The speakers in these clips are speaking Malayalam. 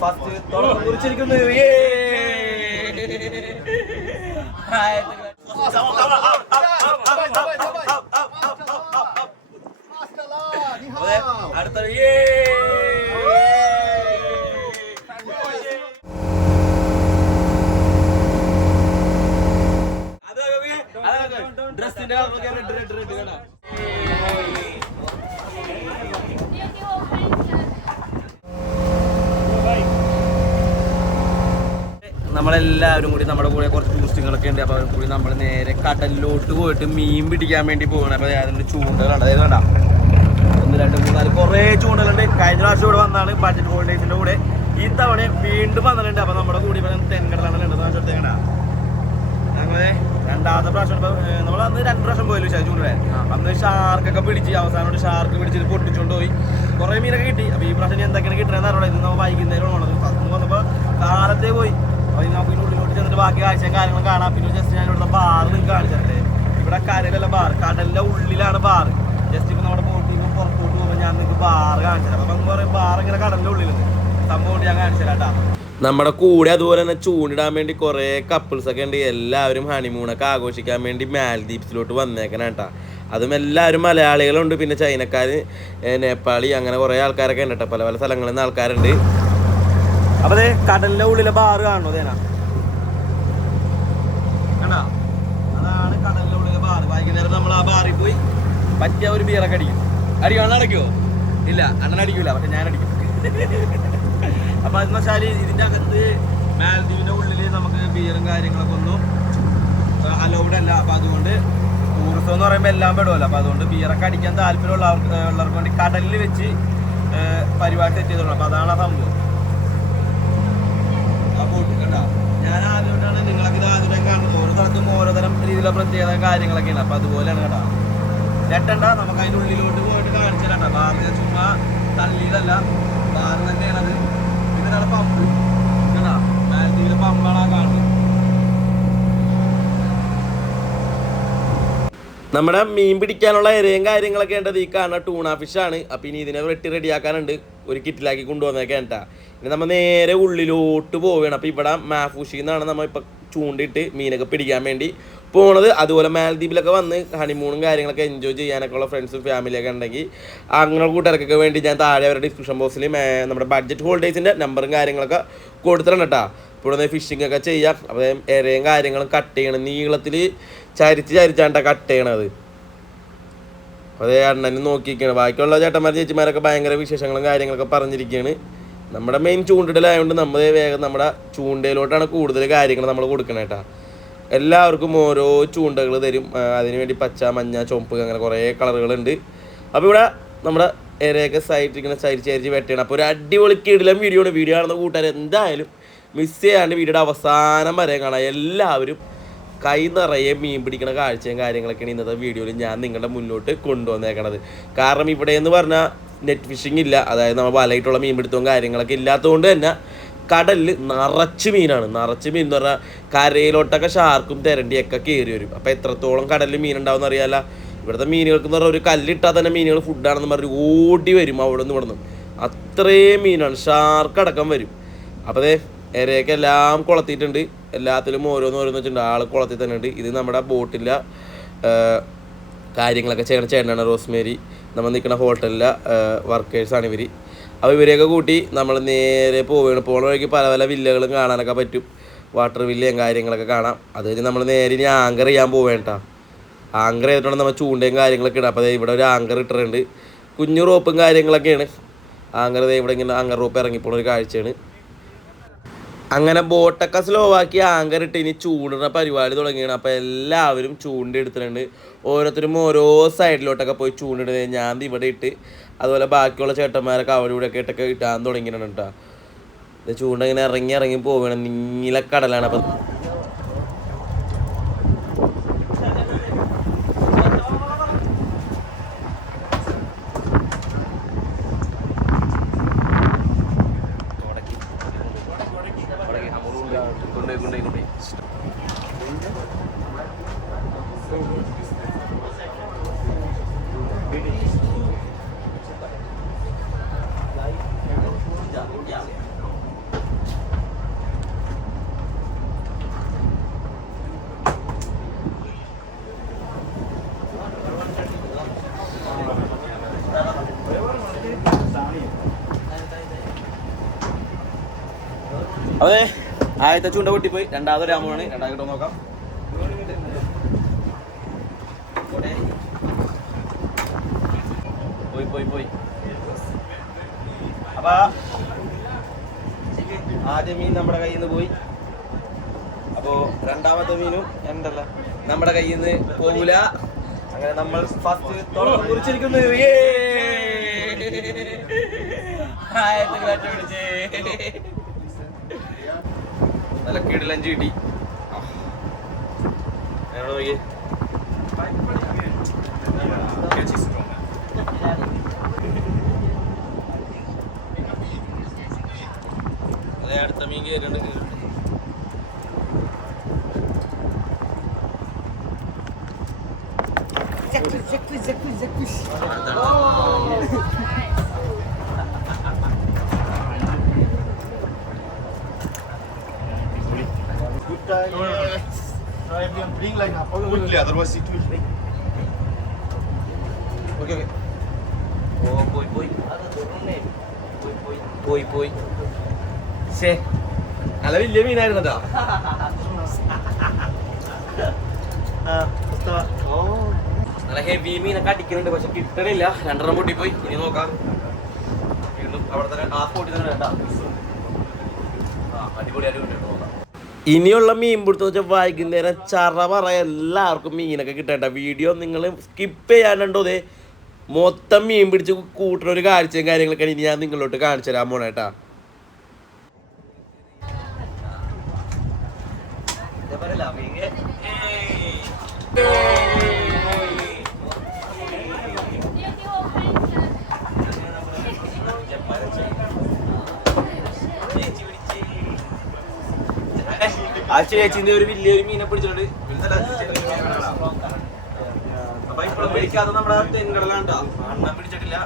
ഫസ്റ്റ് തുടക്കം കുറിച്ചിരിക്കുന്നു ഏ നമ്മളെല്ലാവരും കൂടി നമ്മുടെ കൂടെ കുറച്ച് ടൂറിസ്റ്റുകളൊക്കെ ഉണ്ട്. അപ്പോൾ കൂടി നമ്മൾ നേരെ കടലിലോട്ട് പോയിട്ട് മീൻ പിടിക്കാൻ വേണ്ടി പോകണം അപ്പോൾ അതിന്റെ ചൂണ്ടകളുണ്ട്. അതായത് വേണ്ട ഒന്ന് രണ്ട് മൂന്ന് നാല് കുറേ ചൂണ്ടകളുണ്ട്. കഴിഞ്ഞ പ്രാവശ്യം ഇവിടെ വന്നാണ് ബഡ്ജറ്റ് ഹോളിഡേസിന്റെ കൂടെ. ഈ തവണ വീണ്ടും വന്നിട്ടുണ്ട്. അപ്പോൾ നമ്മുടെ കൂടി ഇപ്പം തെൻകടലാണ് ഉള്ളത് പ്രാവശ്യത്തേക്കണ ഞങ്ങളെ രണ്ടാമത്തെ പ്രാവശ്യം നമ്മൾ അന്ന് രണ്ട് പ്രാവശ്യം പോയല്ലോ ചൂണ്ടേ അന്ന് ഷാർക്കൊക്കെ പിടിച്ച് അവസാനം ഷാർക്ക് പിടിച്ചിട്ട് പൊട്ടിച്ചോണ്ട് പോയി കുറെ മീനൊക്കെ കിട്ടി. അപ്പോൾ ഈ പ്രാവശ്യം എന്തൊക്കെയാണ് കിട്ടണമെന്ന് അറിയണം ഇത് നമ്മൾ വൈകുന്നേരം പോണത് വന്നപ്പോൾ വന്നപ്പോ കാലത്തെ പോയി. അപ്പൊ ഇനി നമുക്ക് ഉള്ളിലോട്ട് ചെന്നിട്ട് ബാക്കി കാഴ്ചയും കാര്യങ്ങളും കാണാം. പിന്നെ ജസ്റ്റ് ഞാൻ ഇവിടുത്തെ ബാർ നിങ്ങൾക്ക് കാണിച്ചു ഇവിടെ കരയിലല്ല ബാർ കടലിന്റെ ഉള്ളിലാണ് ബാർ ജസ്റ്റ് ഇപ്പൊ നമ്മുടെ ബോട്ടിൽ പുറത്തോട്ട് പോകുമ്പോൾ ഞാൻ നിങ്ങൾക്ക് ബാർ കാണിച്ചത് അപ്പൊ നമുക്ക് പറയും ബാർ ഇങ്ങനെ കടലിന്റെ ഉള്ളിലുണ്ട് സംഭവം ഞാൻ കാണിച്ചു നമ്മുടെ കൂടെ അതുപോലെ തന്നെ ചൂണ്ടിടാൻ വേണ്ടി കുറേ കപ്പിൾസ് ഒക്കെ ഉണ്ട്. എല്ലാവരും ഹണിമൂണൊക്കെ ആഘോഷിക്കാൻ വേണ്ടി മാൽദ്വീപ്സിലോട്ട് വന്നേക്കണം കേട്ടാ. അതും എല്ലാവരും മലയാളികളുണ്ട്. പിന്നെ ചൈനക്കാർ നേപ്പാളി അങ്ങനെ കുറേ ആൾക്കാരൊക്കെ ഉണ്ട് കേട്ടോ. പല പല സ്ഥലങ്ങളിൽ നിന്ന് ആൾക്കാരുണ്ട്. അപ്പൊ അതെ കടലിന്റെ ഉള്ളിലെ ബാർ കാണുന്നു അതേനാ. അതാണ് കടലിന്റെ ഉള്ളിലെ ബാർ വൈകുന്നേരം നമ്മൾ ആ ബാറിൽ പോയി പറ്റിയ ഒരു ബിയറൊക്കെ അടിക്കും. അടിക്കും അണ്ണൻ അടിക്കുമോ ഇല്ല അണ്ണൻ അടിക്കൂല പക്ഷെ ഞാൻ അടിക്കും. അപ്പൊ അതെന്ന് വെച്ചാൽ ഇതിന്റെ അകത്ത് മാലദ്വീപിന്റെ ഉള്ളിൽ നമുക്ക് ബിയറും കാര്യങ്ങളൊക്കെ ഒന്നും അലൗഡ് അല്ല. അപ്പൊ അതുകൊണ്ട് ടൂറിസം എന്ന് പറയുമ്പോൾ എല്ലാം പെടുമല്ലോ അപ്പൊ അതുകൊണ്ട് ബിയറൊക്കെ അടിക്കാൻ താല്പര്യമുള്ള ഉള്ളവർക്ക് വേണ്ടി കടലിൽ വെച്ച് പരിപാടി സെറ്റ് ചെയ്തോളൂ. അപ്പൊ അതാണ് ആ സംഭവം ആ ബോട്ട് കണ്ടോ ഞാൻ ആദ്യമായിട്ടാണ് നിങ്ങളൊക്കെ ഇത് ആദ്യമായിട്ട് കാണുന്നത്. ഓരോ സ്ഥലത്തും ഓരോ തരം രീതിയിലുള്ള പ്രത്യേകത കാര്യങ്ങളൊക്കെയാണ്. അപ്പൊ അതുപോലെയാണ് കേട്ടോ. ഞെട്ടണ്ട നമുക്ക് അതിന്റെ ഉള്ളിലോട്ട് പോയിട്ട് കാണിച്ചു കേട്ടോ. ബാറിന് ചുമ്മാ തള്ളിയതല്ല. ബാറ് തന്നെയാണത് ഇതിനാണ് പമ്പ്. കേട്ടോ. മാലദ്വീപിലെ പമ്പാണ് ആ കാണുന്നത്. നമ്മുടെ മീൻ പിടിക്കാനുള്ള ഇരയും കാര്യങ്ങളൊക്കെ ഉണ്ടത് ഈ കാണുന്ന ടൂണ ഫിഷാണ്. അപ്പം ഇനി ഇതിനെ വെട്ടി റെഡിയാക്കാനുണ്ട്. ഒരു കിറ്റിലാക്കി കൊണ്ടുവന്നേക്കാൻ കേട്ടാ. ഇനി നമ്മൾ നേരെ ഉള്ളിലോട്ട് പോവുകയാണ്. അപ്പോൾ ഇവിടെ മാഫൂഷിയിൽ നിന്നാണ് നമ്മൾ ഇപ്പം ചൂണ്ടിട്ട് മീനൊക്കെ പിടിക്കാൻ വേണ്ടി പോണത്. അതുപോലെ മാലദ്വീപിലൊക്കെ വന്ന് ഹണിമൂണും കാര്യങ്ങളൊക്കെ എൻജോയ് ചെയ്യാനൊക്കെ ഉള്ള ഫ്രണ്ട്സും ഫാമിലിയൊക്കെ ഉണ്ടെങ്കിൽ അങ്ങനെ കൂട്ടുകാർക്കൊക്കെ വേണ്ടി ഞാൻ താഴെ അവരുടെ ഡിസ്ക്രിപ്ഷൻ ബോക്സിൽ നമ്മുടെ ബഡ്ജറ്റ് ഹോൾഡേഴ്സിന്റെ നമ്പറും കാര്യങ്ങളൊക്കെ കൊടുത്തിട്ടുണ്ട് കേട്ടോ ഇവിടെ ഫിഷിംഗ് ഒക്കെ ചെയ്യാം. അപ്പോൾ ഇരയും കാര്യങ്ങളും കട്ട് ചെയ്യണം. നീളത്തിൽ ചരിച്ച് ചരിച്ചാണ് കട്ട് ചെയ്യണത്. അതേ അണ്ണനും നോക്കിയിരിക്കുകയാണ് ബാക്കിയുള്ള ചേട്ടന്മാർ ചേച്ചിമാരൊക്കെ ഭയങ്കര വിശേഷങ്ങളും കാര്യങ്ങളൊക്കെ പറഞ്ഞിരിക്കുകയാണ് നമ്മുടെ മെയിൻ ചൂണ്ടിടലായതുകൊണ്ട് നമ്മൾ വേഗം നമ്മുടെ ചൂണ്ടയിലോട്ടാണ് കൂടുതൽ കാര്യങ്ങൾ നമ്മൾ കൊടുക്കണേ കേട്ടോ എല്ലാവർക്കും ഓരോ ചൂണ്ടകൾ തരും. അതിനുവേണ്ടി പച്ച മഞ്ഞ ചുവപ്പ് അങ്ങനെ കുറേ കളറുകളുണ്ട്. അപ്പോൾ ഇവിടെ നമ്മുടെ ഇരയൊക്കെ സൈഡിൽ ഇങ്ങനെ ചരിച്ച് ചരിച്ച് വെട്ടണം. അപ്പോൾ ഒരു അടിപൊളി കിടിലം വീഡിയോ ആണ്. വീഡിയോ കാണുന്ന കൂട്ടുകാർ എന്തായാലും മിസ് ചെയ്യാണ്ട് വീഡിയോയുടെ അവസാനം വരെ കാണാം. എല്ലാവരും കൈ നിറയെ മീൻ പിടിക്കുന്ന കാഴ്ചയും കാര്യങ്ങളൊക്കെയാണ് ഇന്നത്തെ വീഡിയോയിൽ ഞാൻ നിങ്ങളുടെ മുന്നോട്ട് കൊണ്ടുവന്നേക്കണത്. കാരണം ഇവിടെ എന്ന് പറഞ്ഞാൽ നെറ്റ് ഫിഷിംഗ് ഇല്ല. അതായത് നമ്മൾ വലയിട്ടുള്ള മീൻ പിടുത്തവും കാര്യങ്ങളൊക്കെ ഇല്ലാത്തതുകൊണ്ട് തന്നെ കടലിൽ നിറച്ച് മീനാണ്. നിറച്ച് മീൻ എന്ന് പറഞ്ഞാൽ കരയിലോട്ടൊക്കെ ഷാർക്കും തെരണ്ടിയൊക്കെ കയറി വരും. അപ്പോൾ എത്രത്തോളം കടലിൽ മീൻ ഉണ്ടാവും അറിയാല ഇവിടുത്തെ മീനുകൾക്ക് എന്ന് പറഞ്ഞാൽ ഒരു കല്ലിട്ടാൽ തന്നെ മീനുകൾ ഫുഡാണെന്ന് പറഞ്ഞ് ഓടി വരും അവിടെ നിന്ന് ഇവിടെ നിന്ന് അത്രയും മീനാണ്. ഷാർക്ക് അടക്കം വരും. അപ്പോൾ ഇരയൊക്കെ എല്ലാം കുളത്തിയിട്ടുണ്ട്. എല്ലാത്തിലും ഓരോന്ന് ഓരോന്ന് വെച്ചിട്ടുണ്ട്. ആൾ കുളത്തിൽ തന്നെ ഉണ്ട്. ഇത് നമ്മുടെ ബോട്ടിലെ കാര്യങ്ങളൊക്കെ ചെയ്യണ ചേട്ടനാണ് റോസ്മേരി. നമ്മൾ നിൽക്കുന്ന ഹോട്ടലിലെ വർക്കേഴ്സാണ് ഇവർ അപ്പോൾ ഇവരെയൊക്കെ കൂട്ടി നമ്മൾ നേരെ പോവുകയാണ്. പോണ വഴിക്ക് പല പല വില്ലകളും കാണാനൊക്കെ പറ്റും. വാട്ടർ വില്ലയും കാര്യങ്ങളൊക്കെ കാണാം. അത് കഴിഞ്ഞ് നമ്മൾ നേരെ ഇനി ആങ്കർ ചെയ്യാൻ പോവേണ്ട ആങ്കർ ചെയ്തിട്ടുണ്ട് നമ്മൾ ചൂണ്ടയും കാര്യങ്ങളൊക്കെ ഇടാം അപ്പോൾ ഇവിടെ ഒരു ആങ്കർ ഇട്ടിട്ടുണ്ട്. കുഞ്ഞു റോപ്പും കാര്യങ്ങളൊക്കെയാണ്. ആങ്കർ ഇവിടെ ഇങ്ങനെ ആങ്കർ റോപ്പ് ഇറങ്ങിപ്പോണ ഒരു കാഴ്ചയാണ്. അങ്ങനെ ബോട്ടൊക്കെ സ്ലോ ആക്കി ആങ്കർ ഇട്ട് ഇനി ചൂണ്ടുന്ന പരിപാടി തുടങ്ങിയാണ്. അപ്പോൾ എല്ലാവരും ചൂണ്ട എടുത്തിട്ടുണ്ട്. ഓരോരുത്തരും ഓരോ സൈഡിലോട്ടൊക്കെ പോയി ചൂണ്ടിടുന്നത് ഞാൻ ഇവിടെ ഇട്ട്. അതുപോലെ ബാക്കിയുള്ള ചേട്ടന്മാരൊക്കെ അവിടെ ഇവിടെയൊക്കെ ഇട്ടൊക്കെ ഇട്ടാൻ തുടങ്ങിയിട്ടുണ്ട് കേട്ടോ ചൂണ്ട ഇങ്ങനെ ഇറങ്ങി ഇറങ്ങി പോവുകയാണ്. നീല കടലാണ്. അപ്പം അതെ ആദ്യത്തെ ചൂണ്ട പൊട്ടിപ്പോയി രണ്ടാമത് രാമമാണ് രണ്ടാമത് കിട്ടോ നോക്കാം. പോയി പോയി പോയി. അപ്പൊ ആദ്യ മീൻ നമ്മുടെ കയ്യിൽ നിന്ന് പോയി. അപ്പോ രണ്ടാമത്തെ മീനും എന്തല്ല? നമ്മുടെ കയ്യിൽ നിന്ന് പോകൂല അങ്ങനെ നമ്മൾ ഫസ്റ്റ് തുടക്കം കുറിച്ചിരിക്കുന്നു! ആയത്തിൽ കാറ്റ് പിടിച്ചേ. നല്ല കിടിലഞ്ച് കിട്ടി ഞങ്ങൾ നോക്കിയേ അതെ അടുത്ത മീൻ കയറുണ്ട് കയറുണ്ട് Good time. Try and bring like quickly, otherwise it will break. Okay okay ഓ പോയി പോയി പോയി പോയി പോയി പോയി ശേ നല്ല വലിയ മീനായിരുന്നു കേട്ടോ നല്ല ഹെവി മീനൊക്കെ അടിക്കുന്നുണ്ട് പക്ഷെ കിട്ടണില്ല. രണ്ടെണ്ണം പൊട്ടിപ്പോയി. ഇനി നോക്കാം. വീണ്ടും അവിടെ തന്നെ ആ പൊട്ടി തന്നെ വേണ്ട. ആ അടിപൊളി അടിപൊളി. നോക്കാം ഇനിയുള്ള മീൻ പിടുത്തം വെച്ചാൽ വൈകുന്നേരം ചറ പറ എല്ലാവർക്കും മീനൊക്കെ കിട്ടണ്ട. വീഡിയോ നിങ്ങൾ സ്കിപ്പ് ചെയ്യാനുണ്ടോ ദേ? മൊത്തം മീൻ പിടിച്ച് കൂട്ടുന്ന ഒരു കാഴ്ചയും കാര്യങ്ങളൊക്കെ ഇനി ഞാൻ നിങ്ങളോട്ട് കാണിച്ചു തരാൻ പോണേട്ടാ ഇതേപോലെ ആ ചേച്ചിന്റെ ഒരു വലിയൊരു മീനെ പിടിച്ചിട്ടുണ്ട്. അപ്പൊ ഇപ്പോഴും പിടിക്കാതെ നമ്മുടെ തെൻകടലാണ്ടാ അണ്ണൻ പിടിച്ചിട്ടില്ല.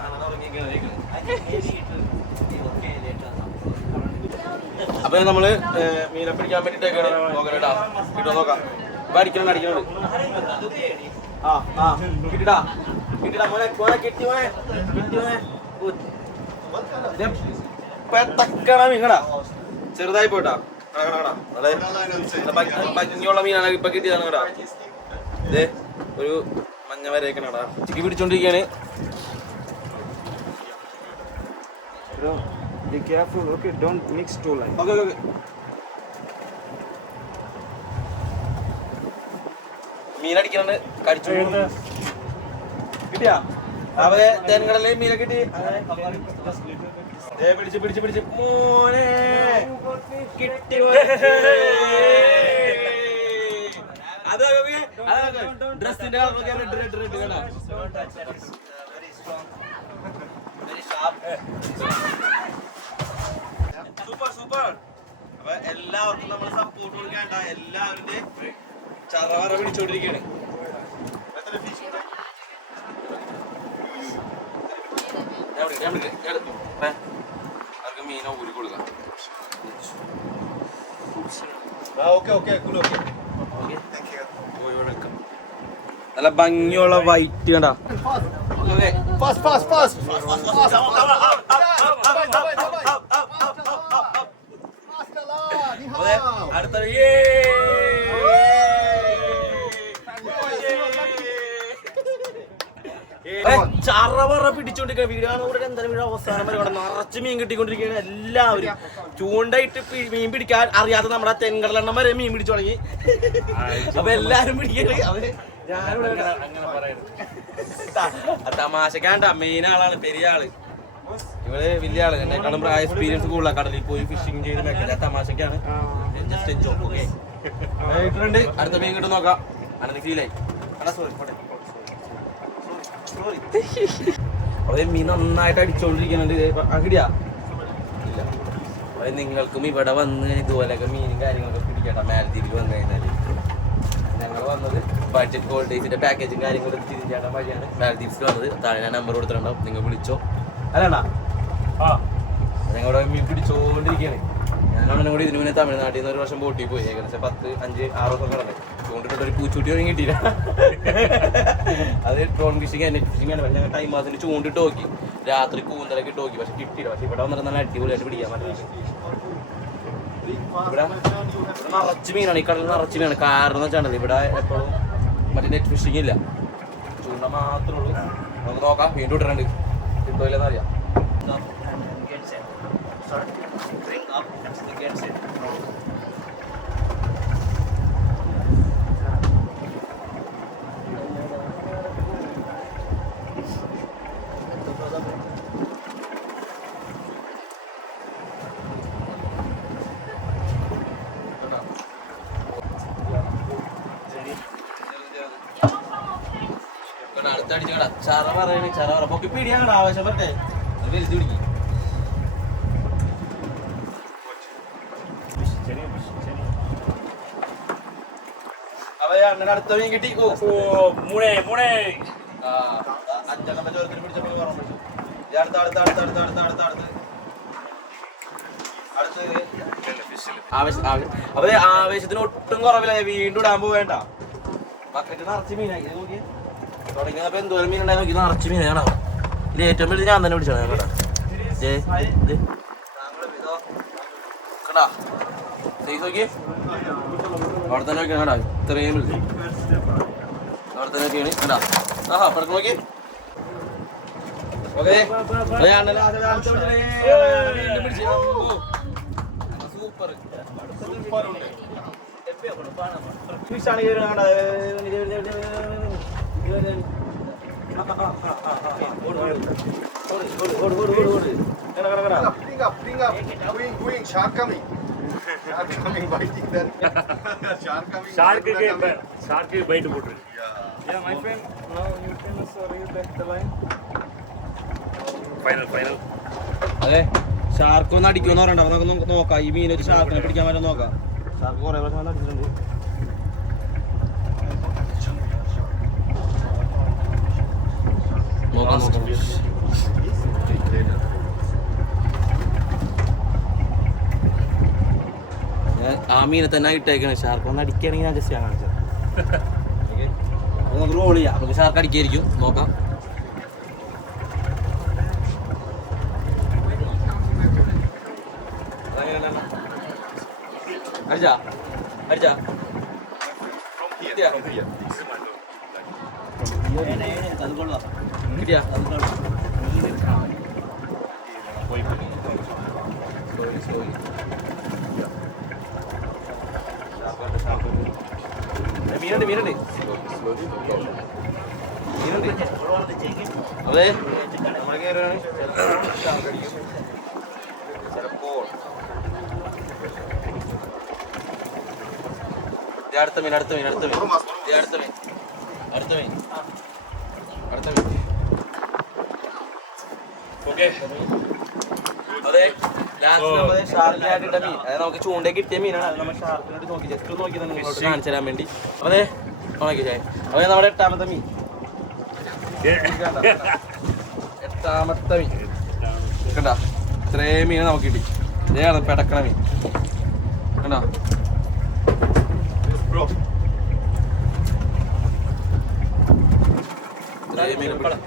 അപ്പൊ നമ്മൾ മീനെ പിടിക്കാൻ നോക്കണേട്ടാ. കിട്ടോ നോക്കാം. ഇപ്പൊ അടിക്കണം ആ ആ. കിട്ടിടാ കിട്ടിടാ മോനെ മോനെ കിട്ടി മോനെ. കിട്ടി മോനെ. Good. പെട്ടക്കണ മീനടാ. ചെറുതായി പോയിട്ടാ. ഭംഗിയുള്ള മീനാണ് ഇപ്പൊ കിട്ടിയതാണ് കേടാ ഇത് ഒരു മഞ്ഞ വരേക്കണടാ. ചിക്കി പിടിച്ചോണ്ടിരിക്കാണ്. Bro, be careful, okay? Don't mix two lines. Okay okay മീനടിക്കണുണ്ട്. കടിച്ചു കിട്ടിയാ? അവരെ തേൻകടലിൽ മീനെ കിട്ടി. പിടിച്ച് പിടിച്ച് പിടിച്ച്. മോനെ. കിട്ടി. ഡ്രസ്സിന്റെ സൂപ്പർ സൂപ്പർ. അപ്പൊ എല്ലാവർക്കും നമ്മൾ സപ്പോർട്ട് കൊടുക്കാണ്ട. എല്ലാവരുടെ ചറവറ പിടിച്ചോണ്ടിരിക്കുകയാണ് ഞാൻ വിളിക്കാം, ഞാൻ വിളിക്കാം. ഞാൻ എടുത്തു. മീനെ ഉരു കൊടുക്കാം. നല്ല ഭംഗിയുള്ള വൈറ്റ് കണ്ടാ. അടുത്ത ചറവറ പിടിച്ചോണ്ടിരിക്കുന്ന വീഡിയോ എന്തായാലും വീട് അവസാനം വരെ ഇവിടെ നിറച്ച് മീൻ കിട്ടിക്കൊണ്ടിരിക്കുകയാണ് എല്ലാവരും. ചൂണ്ടയിട്ട് മീൻ പിടിക്കാൻ അറിയാത്ത നമ്മുടെ തെൻകടലെണ്ണം വരെ മീൻ പിടിച്ചു തുടങ്ങി. അപ്പൊ എല്ലാരും പിടിക്കണേ അവർ തമാശക്കാണ്ട. മെയിൻ ആളാണ് പെരിയ ആൾ. ഇവൾ വലിയ ആൾ. എന്നെക്കാളും പ്രായ എക്സ്പീരിയൻസ് കൂടുതലാ. കടലിൽ പോയി ഫിഷിംഗ് ചെയ്ത് വെക്കില്ല തമാശക്കാണ്. ജസ്റ്റ് ഓക്കെ അടുത്ത മീൻ കിട്ടും നോക്കാം. അനന്ത് ഫീലായി സോറി സോറി അവർ മീൻ നന്നായിട്ട് അടിച്ചോണ്ടിരിക്കുന്നുണ്ട്. അകിടിയാ ഇല്ല. നിങ്ങൾക്കും ഇവിടെ വന്ന് ഇതുപോലെയൊക്കെ മീനും കാര്യങ്ങളൊക്കെ പിടിക്കട്ടെ മാലദ്വീപിൽ വന്നു കഴിഞ്ഞാൽ. ഞങ്ങൾ വന്നത് ബഡ്ജറ്റ് ഹോളിഡേസിന്റെ പാക്കേജും കാര്യങ്ങളും തിരിഞ്ഞാട്ട വഴിയാണ്. മാലദ്വീപ്സിൽ വന്നത്. താഴെ ഞാൻ നമ്പർ കൊടുത്തിട്ടുണ്ടാവും നിങ്ങൾ വിളിച്ചോ. അല്ലണ്ടാ ആ. ഞങ്ങളുടെ മീൻ പിടിച്ചോണ്ടിരിക്കുകയാണ് ഞാനാണെന്നും കൂടി ഇതിനു മുന്നേ തമിഴ്നാട്ടിൽ നിന്ന് ഒരു വർഷം ബോട്ടിൽ പോയി. ഏകദേശം പത്ത് അഞ്ച് ആറ് വർഷം കിടന്നു. ചൂണ്ടിട്ട് ഒരു പൂച്ചൂട്ടി ഒന്നും കിട്ടിയില്ല അത് ഡ്രോൺ ഫിഷിംഗ് നെറ്റ് ഫിഷിംഗ് ആണ്. പക്ഷേ ടൈം പാസിന് ചൂണ്ടിട്ട് നോക്കി. രാത്രി കൂന്തലൊക്കെ ഇട്ട് നോക്കി. പക്ഷെ കിട്ടിയില്ല. പക്ഷെ ഇവിടെ വന്നിട്ട് നല്ല അടിപൊളിയായിട്ട് പിടിക്കാൻ പറ്റില്ല നിറച്ച് മീനാണ്. ഈ കടലിൽ നിറച്ച് മീനാണ്. കാരണം എന്ന് വെച്ചാൽ ഇവിടെ എപ്പോഴും മറ്റേ നെറ്റ് ഫിഷിംഗ് ഇല്ല. ചൂണ്ട മാത്രമേ ഉള്ളൂ. നമുക്ക് നോക്കാം. വീണ്ടും ഇട്ടിട്ടുണ്ട്. കിട്ടോ അടുത്തടിച്ചടാ ചറ പറയണേ ചറ പറ. പൊക്കി പിടിയാങ്ങടാ ആവശ്യം പറ്റേ വലുത് പിടിക്കും. അങ്ങനെ അടുത്ത മീൻ കിട്ടി. മുണേ മുണേ അഞ്ചെണ്ണം വെച്ച് ഓരോരുത്തര് പിടിച്ചപ്പോ ഇനി ഓർമ്മ വെച്ചു. ഇത് അടുത്ത അടുത്ത അടുത്ത അടുത്ത അടുത്ത അടുത്ത അടുത്ത്. അപ്പൊ ആവേശത്തിന് ഒട്ടും കുറവില്ല. വീണ്ടും ഇടാൻ പോവേണ്ട. ബക്കറ്റ് നിറച്ച് മീനായി. ഇത് നോക്കി തുടങ്ങിയപ്പോ എന്തോരം മീൻ ഉണ്ടായി നോക്കി നിറച്ച് മീനാണ് ഇത് ഏറ്റവും വലുത് ഞാൻ തന്നെ പിടിച്ചോളാം കേട്ടോ ഇത്, സൈസ് നോക്കി അവിടെ തന്നെ നോക്കിയാണ് കേട്ടോ ഇത്രയും വലുത് അവിടെ തന്നെ നോക്കിയാണ് കണ്ടാ ആഹാ പടക്കം നോക്കി ഓക്കേ. ഓ. സൂപ്പർ ഫിഷാണ് ഈ ഒരു കാണാ. ഇത് ഇത് ഇത് ഇത് ഇത് ഇത്. ആ, ആ, ആ, ആ, ആ, ആ. ഓട്, ഓട്. ഓട്, ഓട്, ഓട്, ഓട്, ഓട്, ഓട്. കട, കട, കട. Bring up, bring up. Going, going. Shark coming. Shark coming, biting there. Shark coming. Shark Barracuda coming. Shark bite പോട്ടു Yeah. Yeah, my friend. Now you can also reel back the line. Final final അതെ ഷാർക്ക് ഒന്ന് അടിക്കുമെന്ന് പറയണ്ട അപ്പൊ നമുക്ക് നോ- നോക്കാം ഈ മീൻ ഒരു ഷാർക്കിനെ പിടിക്കാൻ പറ്റും നോക്കാം ഷാർക്ക് കുറെ പ്രാവശ്യം വന്ന് അടിച്ചിട്ടുണ്ട് ആ മീനെ തന്നെ ഇട്ടേക്കണേ ഷാർക്ക് ഒന്ന് അടിക്കുകയാണെങ്കിൽ ഞാൻ ജസ്റ്റ് ഞാൻ കാണിച്ചത് നമുക്ക് റോൾ ചെയ്യാം നമുക്ക് ഷാർക്ക് അടിക്കായിരിക്കും നോക്കാം അടിച്ചാ അടിച്ചാ കിട്ടിയാ അത് കൊള്ളാം അടുത്ത മീൻ അടുത്ത മീൻ അടുത്ത മീൻ. അടുത്ത മീൻ. അടുത്ത മീൻ. അടുത്ത മീൻ. അതെ ഷാർക്കിനായിട്ട് മീൻ അതായത് നമുക്ക് ചൂണ്ടേ കിട്ടിയ മീനാണ്. അത് നമ്മൾ ഷാർക്കിനായിട്ട് നോക്കി ജസ്റ്റ് നോക്കി തന്നെ നിങ്ങളോട് കാണിച്ചു തരാൻ വേണ്ടി. അതെ നോക്കി ചായ. അപ്പൊ നമ്മുടെ എട്ടാമത്തെ മീൻ? എട്ടാമത്തെ മീൻ. കണ്ട? ഇത്രയും മീൻ നമുക്ക് കിട്ടി. ഇതേയാണ് പെടക്കണ മീൻ. കണ്ടോ? ഇത്രേ മീൻ പിടി-